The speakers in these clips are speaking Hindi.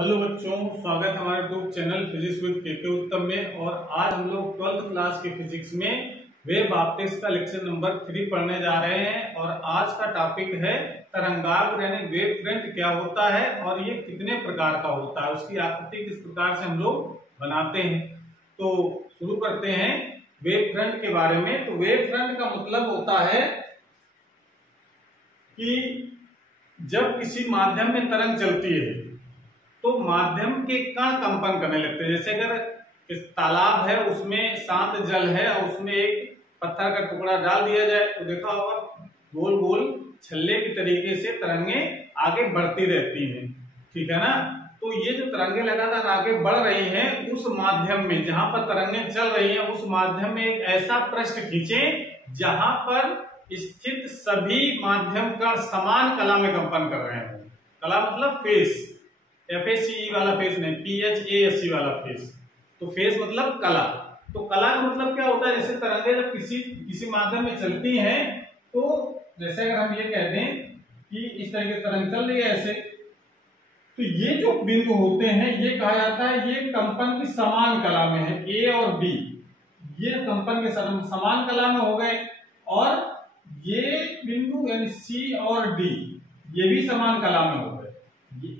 हेलो बच्चों, स्वागत है हमारे यूट्यूब चैनल फिजिक्स विद के उत्तम में। और आज हम लोग 12th क्लास के फिजिक्स में वेव ऑप्टिक्स का लेक्चर नंबर 3 पढ़ने जा रहे हैं। और आज का टॉपिक है तरंगाग्र यानी वेव फ्रंट क्या होता है और ये कितने प्रकार का होता है, उसकी आकृति किस प्रकार से हम लोग बनाते हैं। तो शुरू करते हैं वेव फ्रंट के बारे में। तो वेव फ्रंट का मतलब होता है कि जब किसी माध्यम में तरंग चलती है तो माध्यम के कण कंपन करने लगते हैं। जैसे अगर इस तालाब है, उसमें शांत जल है और उसमें एक पत्थर का टुकड़ा डाल दिया जाए तो देखा होगा गोल गोल छल्ले की तरीके से तरंगे आगे बढ़ती रहती हैं, ठीक है ना। तो ये जो तरंगे लगातार आगे बढ़ रही हैं, उस माध्यम में जहां पर तरंगे चल रही हैं उस माध्यम में एक ऐसा पृष्ठ खींचें जहां पर स्थित सभी माध्यम कण समान कला में कंपन कर रहे हैं। कला मतलब फेस, FACE वाला फेस नहीं, PHASE वाला फेस। तो फेस मतलब कला। तो कला का मतलब क्या होता है, जैसे तरंगे जब किसी माध्यम में चलती हैं तो जैसे अगर हम ये कहते हैं कि इस तरह की तरंग चल रही है ऐसे, तो ये जो बिंदु होते हैं ये कहा जाता है ये कंपन की समान कला में है। A और B ये कंपन के समान कला में हो गए, और ये बिंदु यानी C और D ये भी समान कला में हो गए।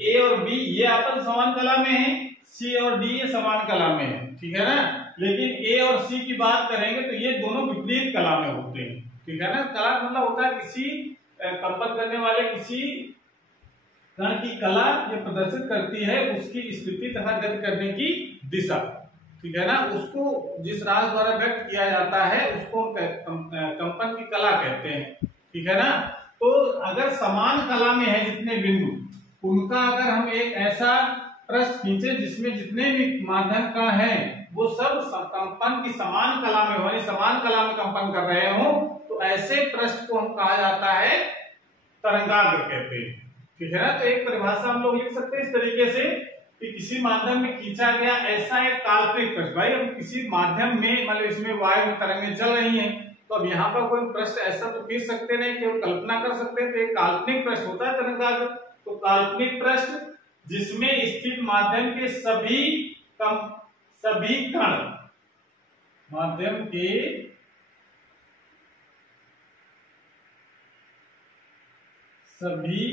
A और B ये आपस समान कला में है, C और D ये समान कला में है, ठीक है ना। लेकिन A और C की बात करेंगे तो ये दोनों विपरीत कला में होते हैं, ठीक है ना। कला मतलब होता है किसी कंपन करने वाले किसी कण की कला ये प्रदर्शित करती है उसकी स्थिति तथा गति करने की दिशा, ठीक है ना। उसको जिस राज द्वारा व्यक्त किया जाता है उसको कंपन की कला कहते हैं, ठीक है ना। तो अगर समान कला में है जितने बिंदु, उनका अगर हम एक ऐसा पृष्ठ खींचे जिसमें जितने भी माध्यम कण हैं वो सब कंपन की समान कला में हो, समान कला में कंपन कर रहे हो, तो ऐसे पृष्ठ को हम कहा जाता है तरंगाग्र कहते हैं, ठीक है ना। तो एक परिभाषा हम लोग लिख सकते हैं इस तरीके से कि किसी माध्यम में खींचा गया ऐसा एक काल्पनिक पृष्ठ। भाई हम किसी माध्यम में मतलब इसमें वायु में तरंगें चल रही हैं, तो अब यहाँ पर कोई पृष्ठ ऐसा तो खींच सकते नहीं, केवल कल्पना कर सकते हैं। तो एक काल्पनिक पृष्ठ होता है तरंगाग्र। तो काल्पनिक पृष्ठ जिसमें स्थित माध्यम के सभी कण, माध्यम के सभी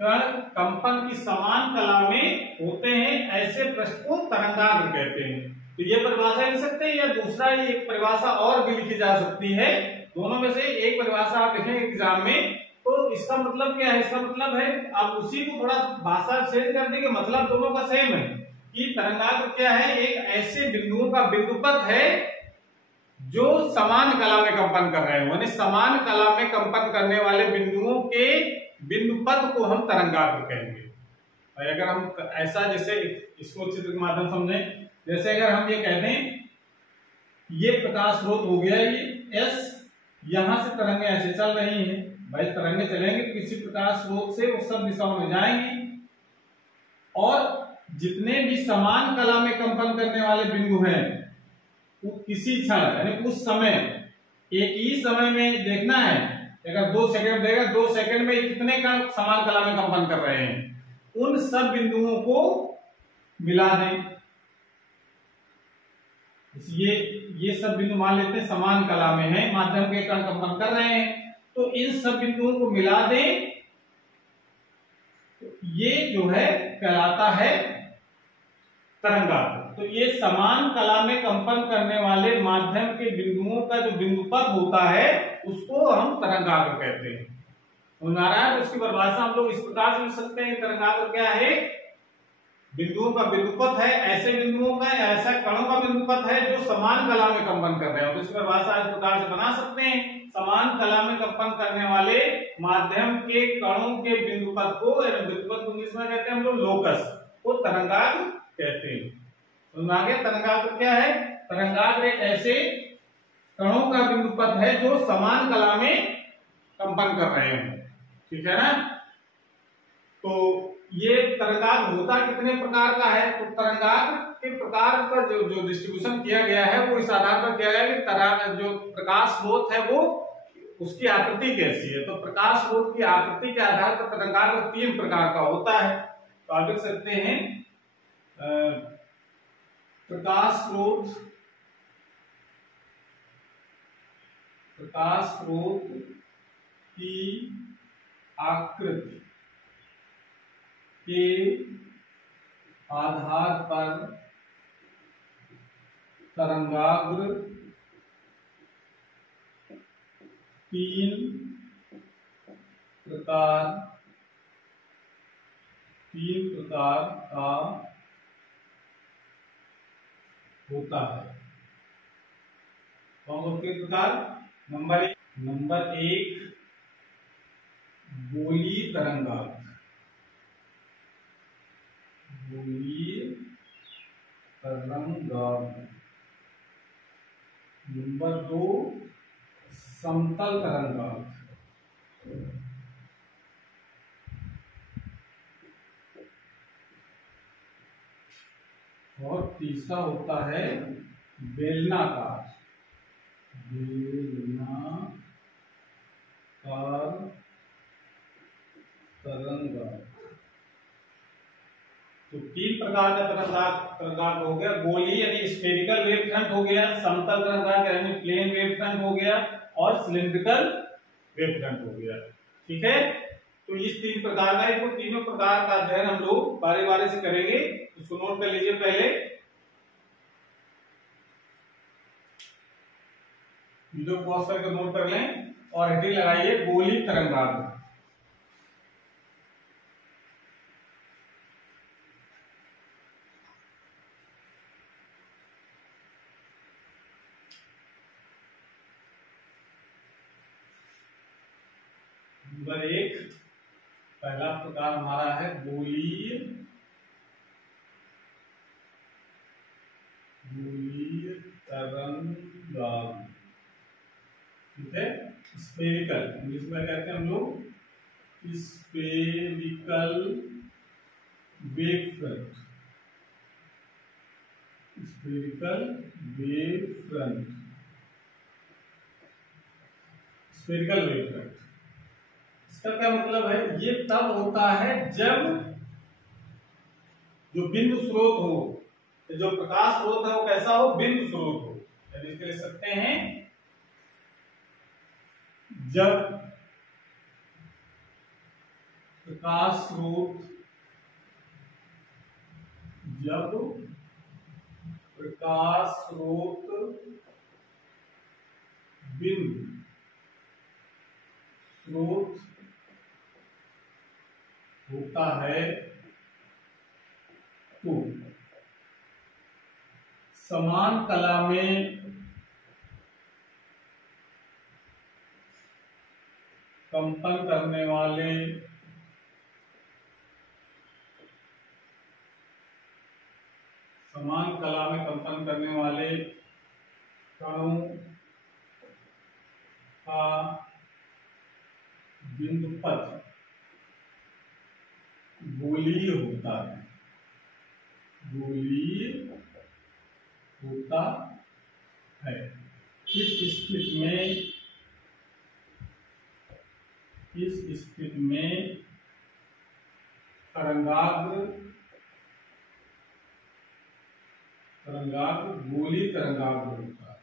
कण कंपन की समान कला में होते हैं, ऐसे पृष्ठ को तरंगाग्र कहते हैं। तो ये परिभाषा लिख सकते हैं, या दूसरा ये एक परिभाषा और भी लिखी जा सकती है। दोनों में से एक परिभाषा आप लिखेंगे एग्जाम में, तो इसका मतलब क्या है, इसका मतलब है आप उसी को थोड़ा भाषा चेंज कर देंगे, मतलब दोनों का सेम है कि तरंगाग्र क्या है, एक ऐसे बिंदुओं का बिंदुपथ है जो समान कला में कंपन कर रहे हैं, यानी समान कला में कंपन करने वाले बिंदुओं के बिंदुपथ को हम तरंगाग्र कहेंगे। और अगर हम ऐसा जैसे इसको चित्र के माध्यम समझें, जैसे अगर हम ये कहते हैं ये प्रकाश स्रोत हो गया, ये S, यहां से तरंगे ऐसे चल रही हैं। भाई तरंगे चलेंगे तो किसी प्रकाश स्रोत से वो सब दिशाओं में जाएंगी, और जितने भी समान कला में कंपन करने वाले बिंदु हैं वो किसी क्षण यानी उस समय एक ही समय में देखना है। अगर 2 सेकंड देगा, 2 सेकंड में कितने कण समान कला में कंपन कर रहे हैं, उन सब बिंदुओं को मिला दें। ये सब बिंदु मान लेते हैं समान कला में है, माध्यम के कण कंपन कर रहे हैं, तो इन सब बिंदुओं को मिला दें, तो ये जो है कहलाता है तरंगाग्र। तो ये समान कला में कंपन करने वाले माध्यम के बिंदुओं का जो बिंदुपथ होता है उसको हम तरंगाग्र कहते हैं। तो उसकी परिभाषा हम लोग इस प्रकार से लिख सकते हैं, तरंगाग्र क्या है, बिंदुओं का बिंदुपथ है, ऐसे बिंदुओं का ऐसा कणों का बिंदुपथ है जो समान कला में कंपन कर रहे हो। तो इसकी परिभाषा इस प्रकार से बना सकते हैं, समान कला में कंपन करने वाले माध्यम के कणों के बिंदुपथ को, बिंदुपथ को इंग्लिश में कहते हैं हम लोग लोकस, वो तरंगाग्र कहते हैं। तो आगे तरंगाग्र क्या है, तरंगाग्र ऐसे कणों का बिंदुपथ है जो समान कला में कंपन कर रहे हैं, ठीक है ना। तो ये तरंगाग्र होता कितने प्रकार का है, तो तरंगाग्र के प्रकार पर जो डिस्ट्रीब्यूशन किया गया है वो इस आधार पर किया गया है कि जो प्रकाश स्रोत है वो उसकी आकृति कैसी है। तो प्रकाश स्रोत की आकृति के आधार पर तरंगाग्र 3 प्रकार का होता है। तो आप देख सकते हैं प्रकाश स्रोत की आकृति के आधार पर तरंगाग्र तीन प्रकार का होता है। कौन कौन से प्रकार? नंबर एक गोलीय तरंगाग्र। नंबर दो समतल तरंगाग्र। और तीसरा होता है बेलनाकार तरंगाग्र। तो तीन प्रकार का तरंगाग्र हो गया। गोलीय यानी स्फेरिकल वेव फ्रंट हो गया, समतल तरंगाग्र यानी प्लेन वेव फ्रंट हो गया, और सिलिंड्रिकल वेव फ्रंट हो गया। ठीक है, तो इस तीन प्रकार का, इसको तीनों प्रकार का अध्ययन हम लोग बारी बारी से करेंगे। इसको नोट कर लीजिए, पहले वीडियो पॉज करके नोट कर लें और हेडिंग लगाइए गोलीय तरंगाग्र। नंबर एक, पहला प्रकार हमारा है गोलीय तरंगाग्र। ठीक है, स्फेरिकल, इंग्लिश में कहते हैं हम लोग spherical wave front. Spherical wave front. इसका क्या मतलब है? ये तब होता है जब जो बिंदु स्रोत हो, जो प्रकाश स्रोत है वो कैसा हो? बिंदु स्रोत हो। यानी इसके लिख सकते हैं जब प्रकाश स्रोत बिंदु स्रोत होता है तो समान कला में कंपन करने वाले कणों का बिंदु पथ गोलीय होता है। इस स्थिति में तरंगाग्र गोलीय तरंगाग्र होता है।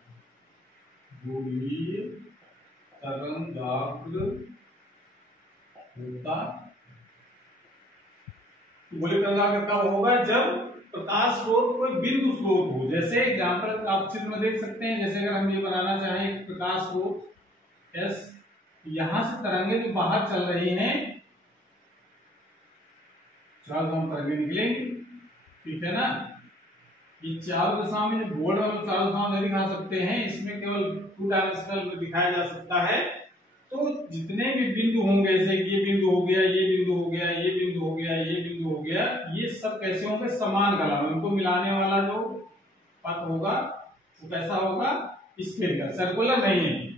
गोलीय तरंगाग्र कब होगा? जब प्रकाश स्रोत कोई बिंदु स्रोत हो। जैसे एग्जाम्पल आप चित्र में देख सकते हैं, जैसे अगर हम ये बनाना चाहें एक प्रकाश स्रोत एस, यहां से तरंगे जो बाहर चल रही हैं, चारों तरंगे निकलेंगी। ठीक है ना? ये चारों दिशाओं में बोर्ड वाले चारों दिशाओं नहीं दिखा सकते हैं, इसमें केवल 2 डायमेंशनल दिखाया जा सकता है। तो जितने भी बिंदु होंगे, जैसे ये बिंदु हो गया, ये बिंदु हो गया, ये बिंदु हो गया, ये बिंदु हो गया, ये सब कैसे होंगे? समान कला में। उनको मिलाने वाला जो पथ होगा वो कैसा होगा? स्फेरिकल, सर्कुलर नहीं है।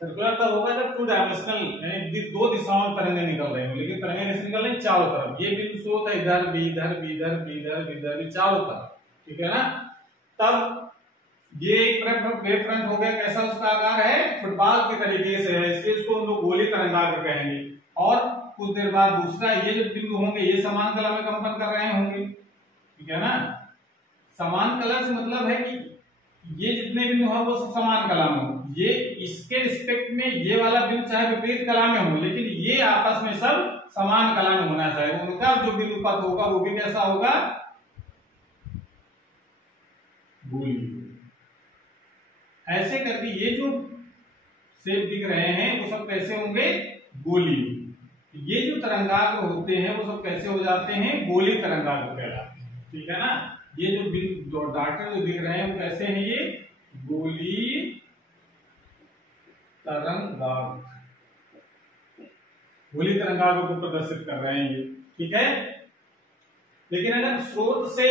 सर्कुलर तब होगा जब 2 डायमेंशनल यानी 2 दिशाओं में तरंगे निकल रहे हो, लेकिन तरंगे कैसे निकल रही? चारों तरफ। ये बिंदु स्रोत है, इधर भी, इधर भी, इधर भी, इधर भी, इधर भी, चारों तरफ। ठीक है ना? तब ये एक वेव फ्रंट हो गया। कैसा उसका आकार है? फुटबॉल के तरीके से है, इसलिए इसको हम लोग गोलीय तरंगाग्र कहेंगे। और कुछ देर बाद दूसरा, ये जो बिंदु होंगे ये समान कला में कंपन कर रहे होंगे, ठीक है ना। समान कला से मतलब है कि ये जितने बिंदु हैं वो सब समान कला में हो, ये इसके रिस्पेक्ट में ये वाला बिंदु चाहे विपरीत कला में हो, लेकिन ये आपस में सब समान कला में होना चाहिए। उनका जो बिंदु पथ होगा वो भी कैसा होगा, गोलीय। ऐसे करके ये जो शेप दिख रहे हैं वो सब कैसे होंगे, गोलीय। ये जो तरंगाग्र होते हैं वो सब कैसे हो जाते हैं, गोलीय तरंगाग्र कहलाते हैं, ठीक है ना। ये जो बिंदु डॉटेड जो दिख रहे हैं वो कैसे हैं, ये गोलीय तरंगाग्र, गोलीय तरंगाग्र को प्रदर्शित कर रहे हैं ये, ठीक है। लेकिन अगर स्रोत से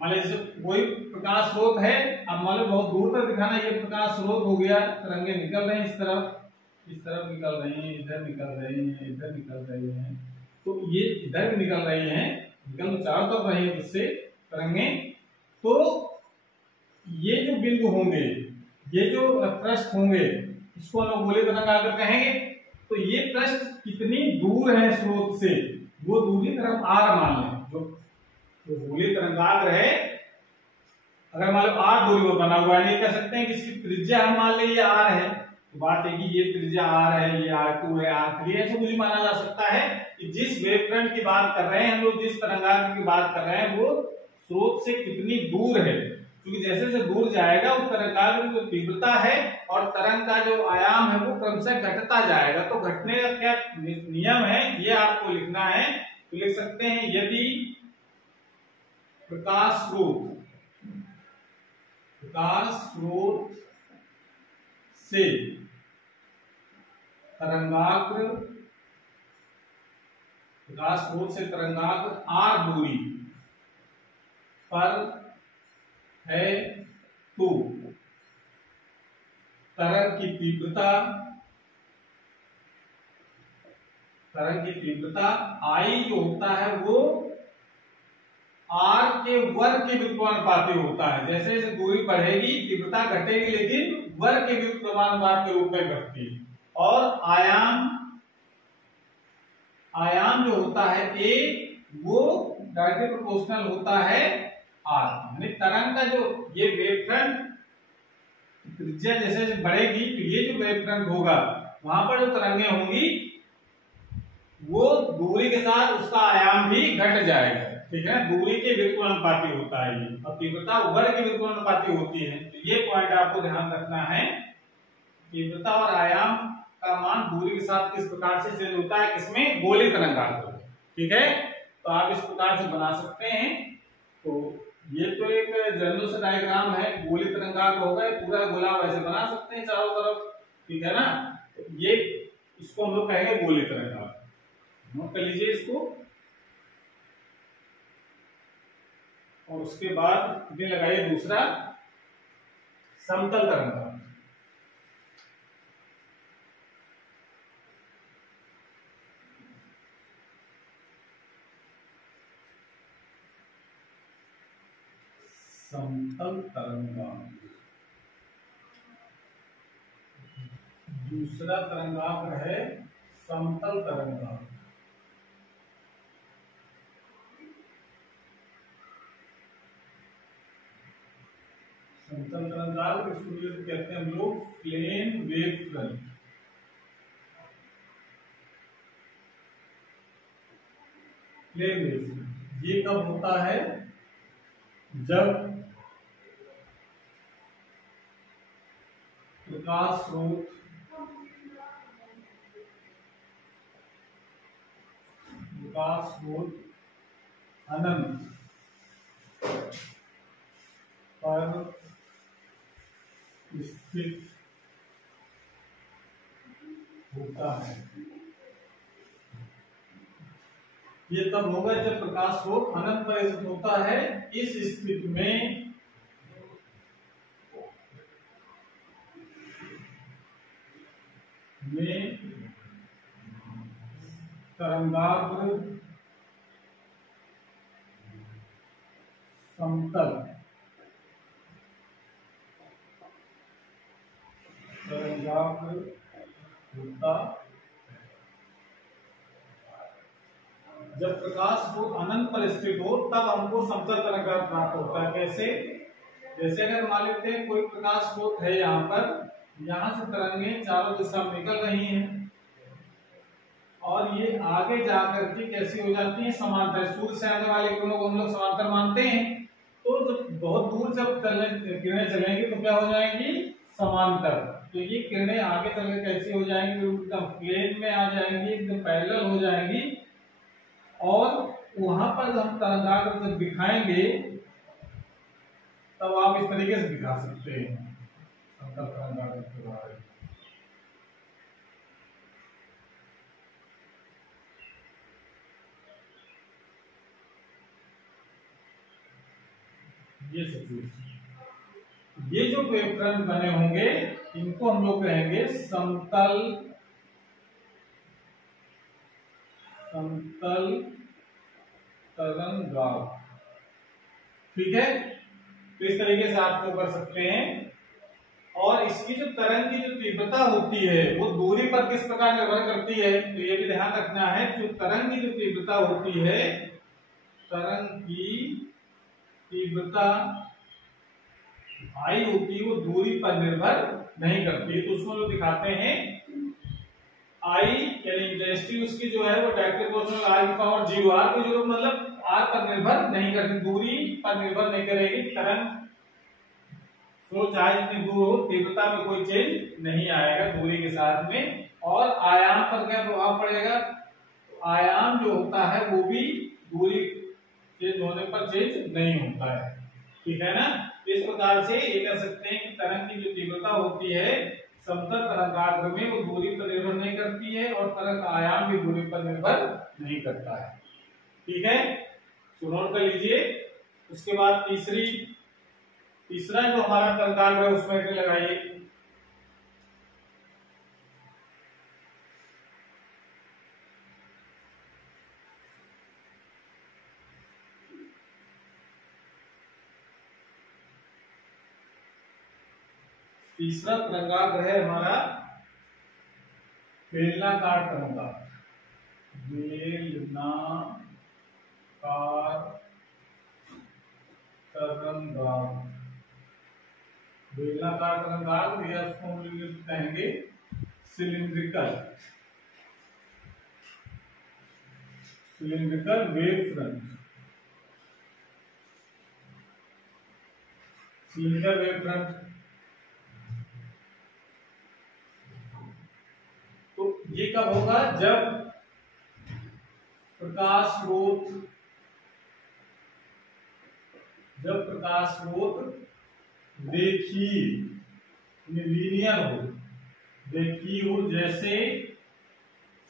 मान लीजिए कोई प्रकाश स्रोत है, अब मान लो बहुत दूर तक दिखाना, ये प्रकाश स्रोत हो गया, तरंगे निकल रहे हैं इस तरफ निकल रही हैं, इधर निकल रही हैं, इधर निकल रही हैं, तो ये इधर भी निकल रही हैं, निकल चारों तरफ रही है इससे तरंगे। तो ये जो बिंदु होंगे, ये जो पृष्ठ होंगे, इसको हम लोग गोलीय तरंगाग्र कहेंगे। तो ये पृष्ठ कितनी दूर है स्रोत से, वो दूरी तरफ आर मान लें। जो गोलीय तरंगाग्र है, अगर मान लो आर दूरी पर बना हुआ है, नहीं कह सकते हैं कि इसकी त्रिज्या हम मान लें ये आर है, तो बात है कि ये त्रिज्या आर है, ये R2 है, R3 है, ऐसे मुझे माना जा सकता है कि जिस वेव फ्रंट की बात कर रहे हैं हम लोग, जिस तरंगाग्र की बात कर रहे हैं, वो स्रोत से कितनी दूर है, क्योंकि जैसे जैसे दूर जाएगा उस तरंगाग्र की जो तीव्रता है और तरंग का जो आयाम है वो क्रमशः घटता जाएगा। तो घटने का क्या नियम है ये आपको लिखना है, तो लिख सकते हैं यदि प्रकाश स्रोत से तरंगाग्र r दूरी पर है तो तरंग की तीव्रता I जो होता है वो r के वर्ग के व्युत्क्रमानुपाती होता है। जैसे जैसे दूरी बढ़ेगी तीव्रता घटेगी, लेकिन वर्ग के व्युत्क्रमानुपात के रूप में घटती है। और आयाम जो होता है a वो डायरेक्टली प्रोपोर्शनल होता है r, यानी तरंग का जो ये वेव फ्रंट त्रिज्या जैसे जैसे बढ़ेगी तो ये जो वेव फ्रंट होगा वहां पर जो तरंगे होंगी वो दूरी के साथ उसका आयाम भी घट जाएगा, ठीक है। दूरी के व्युत्क्रमानुपाती होता है ये, और तीव्रता वर्ग के व्युत्क्रमानुपाती होती है। तो ये पॉइंट आपको ध्यान रखना है, तीव्रता और आयाम का मान दूरी के साथ किस प्रकार से चेंज होता है, किसमें, गोलीय तरंगाग्र, ठीक है। तो आप इस प्रकार से बना सकते हैं। तो ये तो एक जनरल सा डायग्राम है, गोलीय तरंगाग्र होगा, पूरा गोला वैसे बना सकते हैं चारों तरफ, ठीक है ना। तो ये इसको हम लोग कहेंगे गोलीय तरंगाग्र, नोट कर लीजिए इसको। और उसके बाद ये लगाइए दूसरा समतल तरंगाग्र। समतल तरंगाग्र दूसरा तरंगाग्र है समतल तरंगाग्र। समतल तरंगाग्र इसको कहते हैं हम लोग plane wave front. Plane wave front ये कब होता है, जब प्रकाश स्रोत अनंत पर स्थित होता है। ये तब होगा जब प्रकाश स्रोत अनंत पर स्थित होता है। इस स्थिति में तरंगाग्र समतल तरंगाग्र होता जब प्रकाश स्रोत अनंत पर स्थित हो तब हमको समतल तरंगाग्र प्राप्त होता है। कैसे? जैसे अगर मान लेते हैं कोई प्रकाश स्रोत है यहाँ पर, यहाँ से तरंगें चारों दिशा में निकल रही हैं और ये आगे जाकर के कैसी हो जाती है? समांतर। सूर्य से आने वाले किरणों को हम लोग समांतर मानते हैं, तो जब बहुत दूर जब किरणें चलेंगी तो क्या हो जाएंगी? समांतर। तो ये किरणें आगे चलकर कैसी हो जाएंगी? एकदम प्लेन में आ जाएंगी, एकदम पैरेलल हो जाएंगी और वहां पर जब हम तरंगाग्र जब दिखाएंगे तब आप इस तरीके से दिखा सकते हैं समतल तरंगाग्र के बारे में। ये सब ये जो वेवफ्रंट बने होंगे इनको हम लोग कहेंगे समतल तरंगाग्र। ठीक है, तो इस तरीके से आप शो कर सकते हैं। और इसकी जो तरंग की जो तीव्रता होती है वो दूरी पर किस प्रकार निर्भर करती है, तो ये भी ध्यान रखना है। जो तरंग की जो तीव्रता होती है, तरंग की तीव्रता आई होती है वो दूरी पर निर्भर नहीं करती। तो उसमें लोग दिखाते हैं आई यानी इंटेंसिटी उसकी जो है वो डायरेक्टली प्रोपोर्शनल आर की पावर 0। आर को 0 मतलब आर पर निर्भर नहीं करती, दूरी पर निर्भर नहीं करेगी। तरंग तो चाहे जितनी दूर हो तीव्रता में कोई चेंज नहीं आएगा दूरी के साथ में। और आयाम पर क्या प्रभाव पड़ेगा? तो आयाम जो होता है वो भी दूरी चेंज होने पर चेंज नहीं होता है। ठीक है ना? इस प्रकार से ये कह सकते हैं कि तरंग की जो तीव्रता होती है समतल तरंगाग्र में वो दूरी पर निर्भर नहीं करती है और तरंग का आयाम भी दूरी पर निर्भर नहीं करता है। ठीक है, तो नोट कर लीजिए। उसके बाद तीसरा जो हमारा तरंगाग्र है उसमें लगाइए। तीसरा तरंगाग्र है हमारा बेलनाकार तरंगाग्र। बेलनाकार तरंगाग्र या उसको हम इंग्लिश में कहेंगे cylindrical wave front. Cylinder wave front. तो ये कब होगा? जब प्रकाश स्रोत लीनियर हो, जैसे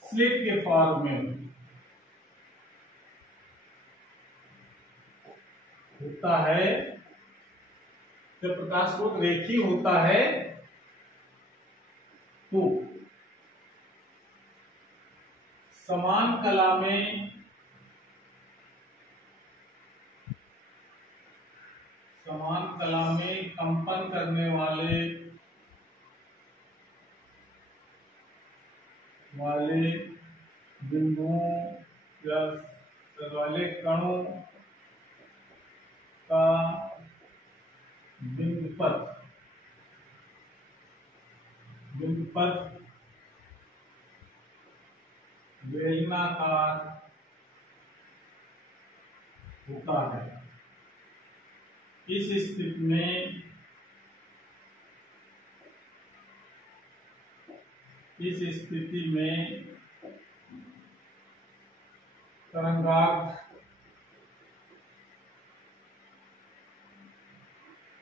स्लिट के फॉर्म में होता है। जब प्रकाश स्रोत रेखीय होता है तो समान कला में कंपन करने वाले बिंदुओं या वाले कणों का बिंदुपथ बेलनाकार होता है। इस स्थिति में तरंगाग्र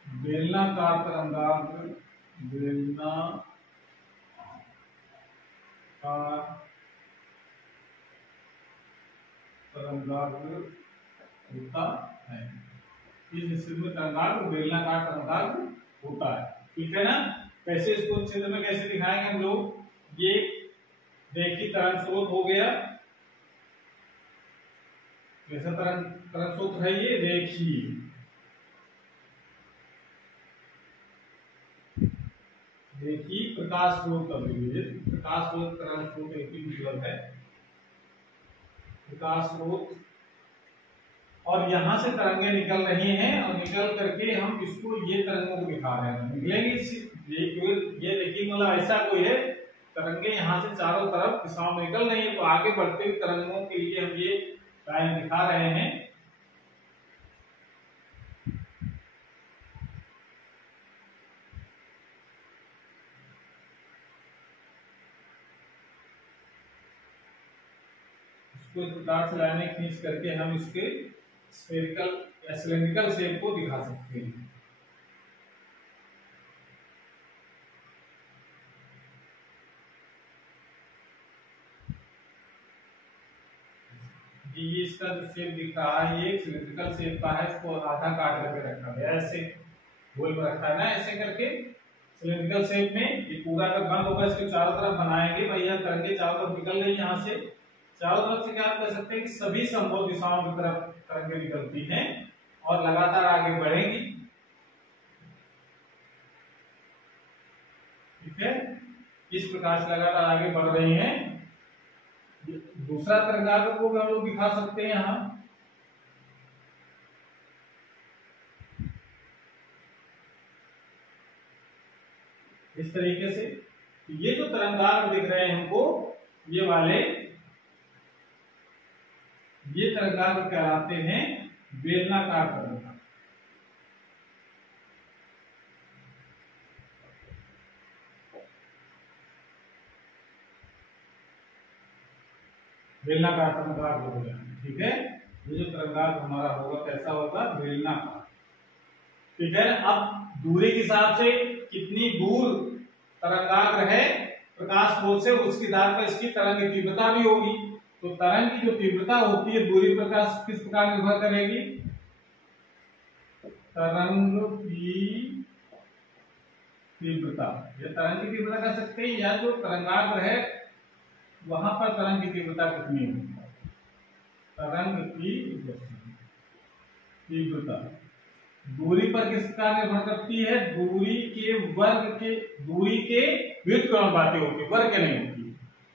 बेलनाकार तरंगाग्र होता है। इस स्थिति में तरंगाग्र बेलनाकार तरंगाग्र होता है। ठीक है ना? कैसे इसको चित्र में कैसे दिखाएंगे हम लोग? ये देखिए तरंग स्रोत हो गया। कैसा तरंग स्रोत है? ये देखिए प्रकाश स्रोत तरंग स्रोत एक ही मतलब है। प्रकाश स्रोत, और यहां से तरंगे निकल रही हैं और निकल करके हम इसको ये तरंगों को दिखा रहे हैं, निकलेंगी ये देखिए, मतलब ऐसा कोई है तरंगे यहाँ से चारों तरफ दिशाओं में निकल रही है, तो आगे बढ़ते हुए तरंगों के लिए हम ये लाइन दिखा रहे हैं। इसको इस प्रकार से लाइनें खींच करके हम इसके स्फेरिकल या सिलेंड्रिकल शेप को दिखा सकते हैं। ये इसका जो शेप दिख रहा है ये सिलिंड्रिकल शेप का है, इसको आधा काट करके रखा गया है, ऐसे गोल में रखा है ना, ऐसे करके सिलिंड्रिकल शेप में। ये पूरा अगर बंद होगा इसके चारों तरफ बनाएंगे, भैया तरंगे चारों तरफ निकल रही है, यहाँ से चारों तरफ से क्या आप कह सकते हैं कि सभी संभव दिशाओं की तरफ तरंगे निकलती हैं और लगातार आगे बढ़ेंगी। ठीक है, इस प्रकार से लगातार आगे बढ़ रही हैं। दूसरा तरंगाग्र को भी हम लोग दिखा सकते हैं यहाँ, इस तरीके से। ये जो तरंगाग्र दिख रहे हैं हमको, ये वाले, ये तरंगाग्र कहलाते हैं बेलनाकार तरंगाग्र। बेलनाकार तरंगाग्र हो जाएंगे। ठीक है, ये जो तरंगाग्र हमारा होगा कैसा होगा, बेलनाकार। ठीक है, अब दूरी के हिसाब से कितनी दूर तरंगाग्र है प्रकाश स्रोत से, उसके आधार पर इसकी तरंग की तीव्रता भी होगी। तो तरंग की जो तीव्रता होती है दूरी पर किस प्रकार निर्भर करेगी, तरंग की तीव्रता, या तरंग की तीव्रता कह सकते हैं, या जो तरंगाग्र है वहां पर तरंग की तीव्रता कितनी होगी, तरंग की तीव्रता दूरी पर किस प्रकार निर्भर करती है, दूरी के व्युत्क्रमण बातें होती है, वर्ग के नहीं होती।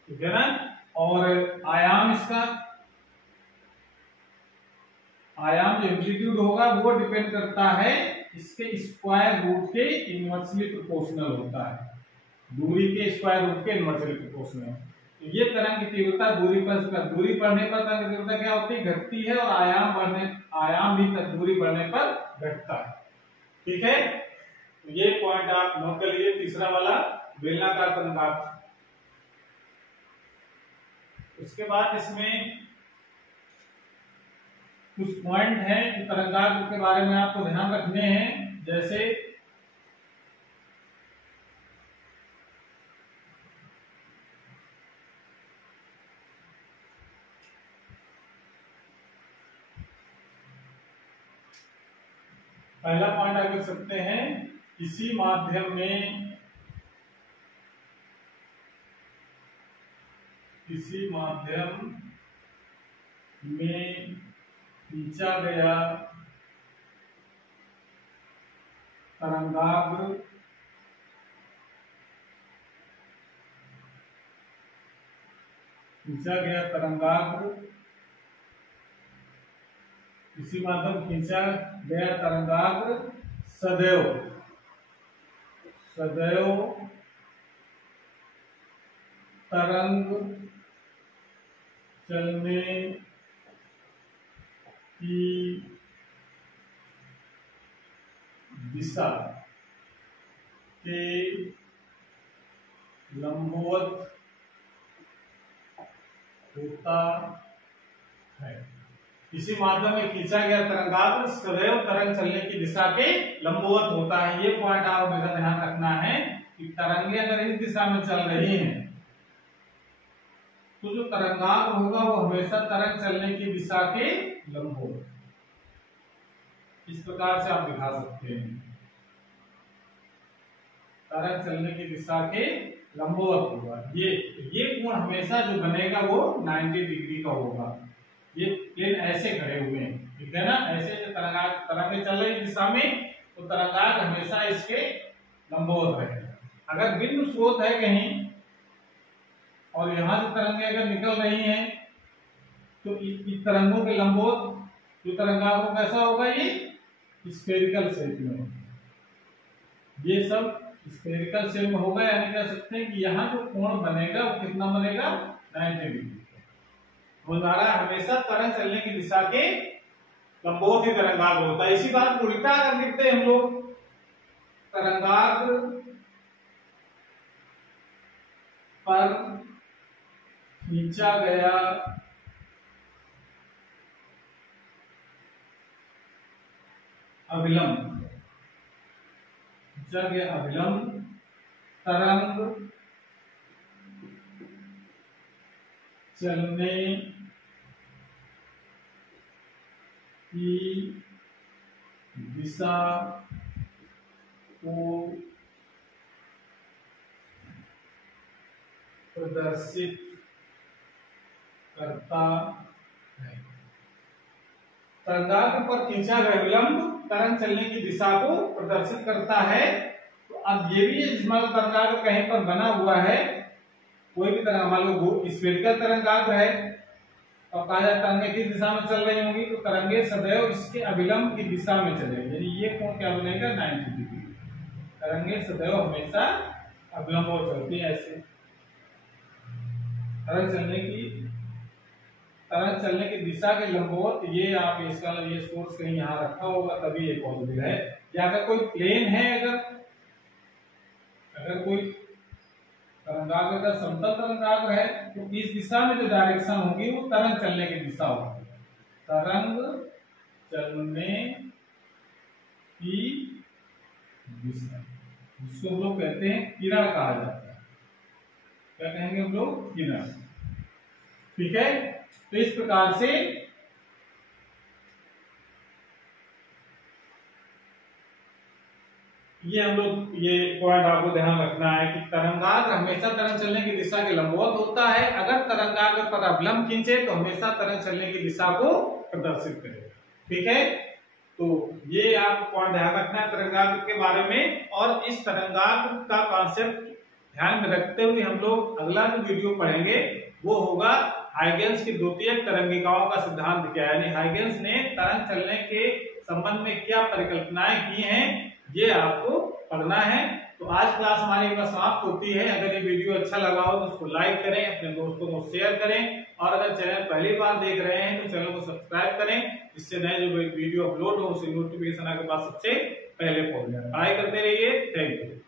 ठीक है ना, और आयाम, इसका आयाम जो एम्पलीट्यूड होगा वो डिपेंड करता है इसके स्क्वायर रूट के इनवर्सली प्रोपोर्शनल होता है, दूरी के स्क्वायर रूट के इनवर्सली प्रोपोर्शनल। तो ये तरंग की तीव्रता दूरी पर बढ़ने पर तरंग की तीव्रता क्या होती है, घटती है, और आयाम भी दूरी बढ़ने पर घटता है। ठीक है, तो ये पॉइंट आप नोट कर लीजिए, तीसरा वाला बेलनाकार तरंगाग्र। उसके बाद इसमें कुछ पॉइंट हैं जो तरंगाग्र के बारे में आपको ध्यान रखने हैं, जैसे पहला पॉइंट आप लिख सकते हैं, किसी माध्यम में खींचा गया तरंगाग्र किसी माध्यम खींचा गया तरंगाग्र सदैव तरंग चलने की दिशा के लंबवत होता है। किसी माध्यम में खींचा गया तरंगाग्र सदैव तरंग चलने की दिशा के लंबवत होता है। ये पॉइंट आप हमेशा ध्यान रखना है कि तरंगे अगर इस दिशा में चल रही हैं तो जो तरंगाग्र होगा वो हमेशा तरंग चलने की दिशा के लंबवत, इस प्रकार से आप दिखा सकते हैं, तरंग चलने की दिशा के लंबवत होगा। ये कोण हमेशा जो बनेगा वो 90 डिग्री का होगा। ये प्लेन ऐसे खड़े हुए हैं, ठीक है ना, ऐसे जो तरंगे चल रही दिशा में, तो तरंगाग्र हमेशा इसके लंबवत रहेगा। अगर बिंदु स्रोत है कहीं और यहां से तरंगे अगर निकल रही हैं तो इस तरंगों के लंबवत जो तरंगाग्र कैसा होगा, ये स्फेरिकल शेप में होगा। ये सब स्फेरिकल शेप में होगा, यानी कह सकते हैं कि यहाँ जो कोण बनेगा वो कितना बनेगा, 90 डिग्री। हमारा हमेशा तरंग चलने की दिशा के लंबवत ही तरंगाग्र होता है। इसी बात को उल्टा अगर लिखते हैं हम लोग, तरंगाग्र पर खींचा गया अविलंब, खींचा गया अविलंब तरंग चलने की दिशा को प्रदर्शित करता है। तरंगाग्र पर खींचा गया अविलंब तरंग चलने की दिशा को प्रदर्शित करता है। तो अब ये भी जिसमें तरंगाग्र कहीं पर बना हुआ है, कोई भी तरंग, मान लो स्फेरिकल तरंगाग्र है, तो कहा जाए तरंगे किस दिशा में चल रही होंगी, तो तरंगे सदैव इसके अविलंब की दिशा में चलेगी, यानी ये कोण क्या बनेगा, 90 डिग्री। तरंगे सदैव हमेशा अविलंब हो चलती है। ऐसे तरंग चलने की दिशा के लंबवत, ये आप इसका ये सोर्स कहीं यहाँ रखा होगा तभी ये पॉसिबल है। या अगर कोई प्लेन है, अगर कोई तरंगाग्र का समतल तरंगाग्र है, तो इस दिशा में जो डायरेक्शन होगी वो तरंग चलने की दिशा होगी। तरंग चलने की दिशा, जिसको हम लोग कहते हैं किरण कहा जाता है। क्या कहेंगे हम लोग, किरण। ठीक है, तो इस प्रकार से ये हम लोग, ये पॉइंट आपको ध्यान रखना है कि तरंगाग्र हमेशा तरंग चलने की दिशा के लंबवत होता है। अगर तरंगाग्र पर अवलंब खींचे तो हमेशा तरंग चलने की दिशा को प्रदर्शित करेगा। ठीक है, तो ये आपको पॉइंट ध्यान रखना है तरंगाग्र के बारे में। और इस तरंगाग्र का कॉन्सेप्ट ध्यान में रखते हुए हम लोग अगला जो वीडियो पढ़ेंगे वो होगा हाइगेंस की द्वितीयक तरंगिकाओं का सिद्धांत क्या है, यानी हाइगेंस ने तरंग चलने के संबंध में क्या परिकल्पनाएं की हैं, ये आपको पढ़ना है। तो आज क्लास हमारी समाप्त होती है। अगर ये वीडियो अच्छा लगा हो तो उसको लाइक करें, अपने दोस्तों को शेयर करें, और अगर चैनल पहली बार देख रहे हैं तो चैनल को सब्सक्राइब करें, जिससे नए जो वीडियो अपलोड हो उसकी नोटिफिकेशन आपके पास सबसे पहले पहुंच जाए। पढ़ाई करते रहिए। Thank you.